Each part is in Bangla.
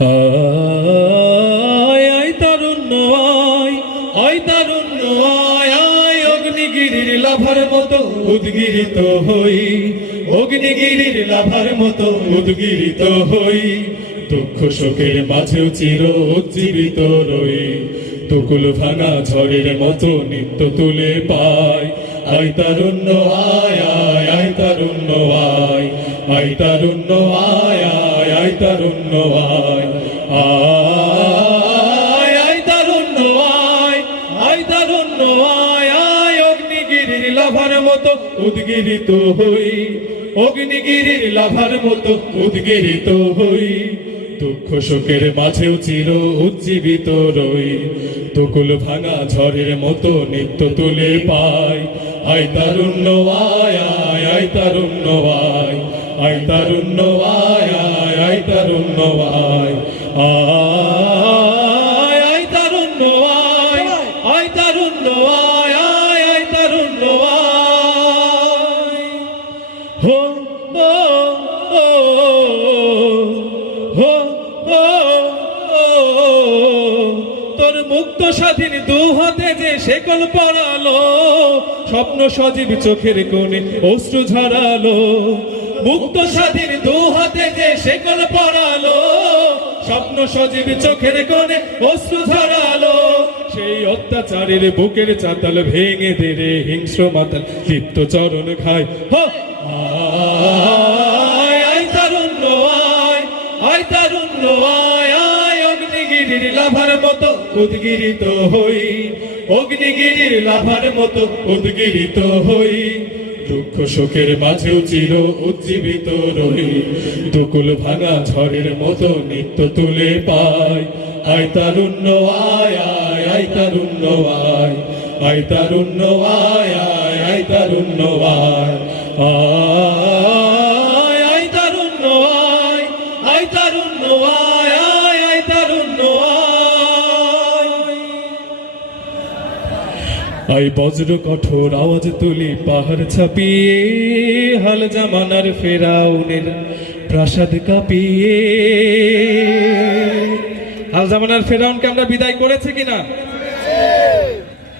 আয় তারুণ্য, আয় আয় আয় আয় অগ্নিগিরির লাভার মতো উদ্গিরিত হই। অগ্নিগিরির লাভার মতো উদ্গিরিত হই। দুঃখ শোকের মাঝেও চির উজ্জীবিত রই। তুকুল ভাঙা ঝড়ের মতো নিত্য তুলে পাই। আয় তারুণ্য, আয় আয় আয় তারুণ্য, আয় আয় তারুণ্য, আয় আয় আয় তারুণ্য, আয়। আয় আয় আয় আয় তারুণ্য অগ্নিগিরির লাভার মতো উদ্গিরিত হই। অগ্নিগিরির লাভার মতো উদ্গিরিত হই। দুঃখ শোকের মাঝেও চির উজ্জীবিত রই। তুকুল ভাঙা ঝড়ের মতো নিত্য তুলে পাই। আয় তারুণ্য, আয় আয় আয় তারুণ্য, আয়। আয় তারুণ্য আয় আয় তারুণ্য, আয়। আয় তারুণ্য, আয় আয় তারুণ্য, আয় আয় আয় তারুণ্য, আয়। হো ও ও ও তোর মুক্ত স্বাধীন দু যে শেকল পড়ালো স্বপ্ন সজীব চোখের কোণে অশ্রু ঝরালো। মুক্ত স্বাধীন দু হাতে যে শেকল পড়ালো স্বপ্ন সজীব চোখের কোণে অশ্রু ঝরালো। সেই অত্যাচারের বুকের চাতাল ভেঙে দে রে হিংস্র মাতাল দীপ্ত চরণ খায়। হো! আয় আয় আয় আয় অগ্নিগিরির মতো উদ্গিরিত হই। অগ্নিগিরির লাভার মতো উদ্গিরিত হই। দুঃখ শোকের মাঝেও চির উজ্জীবিত রহি। দুকুল ভাঙা ঝড়ের মতো নিত্য তুলে পাই। আয় তারুণ্য, আয় আয় আয় তারুণ্য, আয়। আয় তারুণ্য, আয় আয় আয় তারুণ্য, আয়। আয় আয় তারুণ্য, আয়। আয় তারুণ্য, আয় আই বজ্র কঠোর আওয়াজ তুলি পাহাড় ছাপিয়ে, হাল জামানার ফেরাউনের প্রাসাদ কাঁপিয়ে। হাল জামানার ফেরাউনকে আমরা বিদায় করেছি কিনা?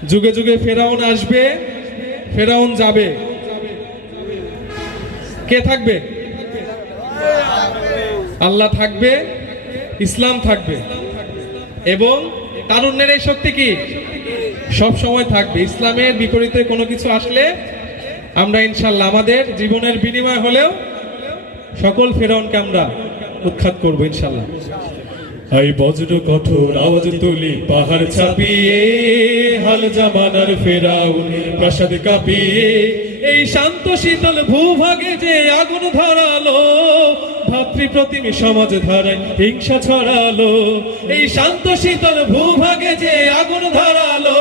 যুগে যুগে ফেরাউন আসবে, ফেরাউন যাবে। কে থাকবে? আল্লাহ থাকবে, ইসলাম থাকবে। এবং তারুণ্যের এই শক্তি কি? সব সময় থাকবে। ইসলামের বিপরীতে কোনো কিছু আসলে আমরা ইনশাল্লাহ আমাদের জীবনের বিনিময় হলেও সকল ফেরাউনকে আমরা উৎখাত করব ইনশাল্লাহ। এই বজ্র কঠোর আওয়াজ তুলি পাহাড় ছাপিয়ে হাল জামানার ফেরাউন প্রাসাদ কাঁপিয়ে। এই শান্ত শীতল ভূভাগে যে আগুন ধরালো ভাতৃ প্রতিম সমাজ ধারায় হিংসা ছড়ালো। এই শান্ত শীতল ভূভাগে যে আগুন ধরালো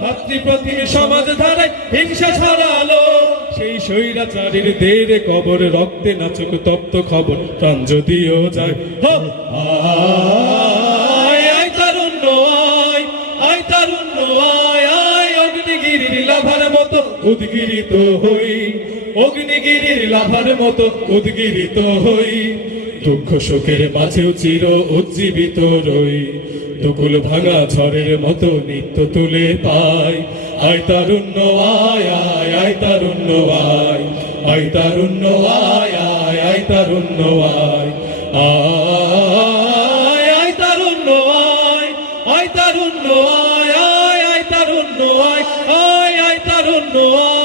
ভাতৃ প্রতিম সমাজ ধারায় হিংসা ছড়ালো। সেই স্বৈরাচারীর দেরে কবর রক্তে নাচক তপ্ত খবর প্রাণ যদিও যায়। আয় তারুণ্য, আয় আয় তারুণ্য, আয় আয় অগ্নিগিরির লাভার মতো উদ্গিরিত হই। অগ্নিগিরির লাভার মতো উদ্গিরিত হই। দুঃখ শোকের মাঝেও চির উজ্জীবিত রই। দুকুল ভাঙা ঝড়ের মতো নিত্য তুলে পাই। আয় তারুণ্য, আয় আয় আয় তারুণ্য, আয়। আয় তারুণ্য, আয় আয় আয় তারুণ্য, আয়। আয় আয় তারুণ্য, আয়। আয় তারুণ্য, আয় আয় আয় তারুণ্য, আয়। আয় আয় তারুণ্য, আয়।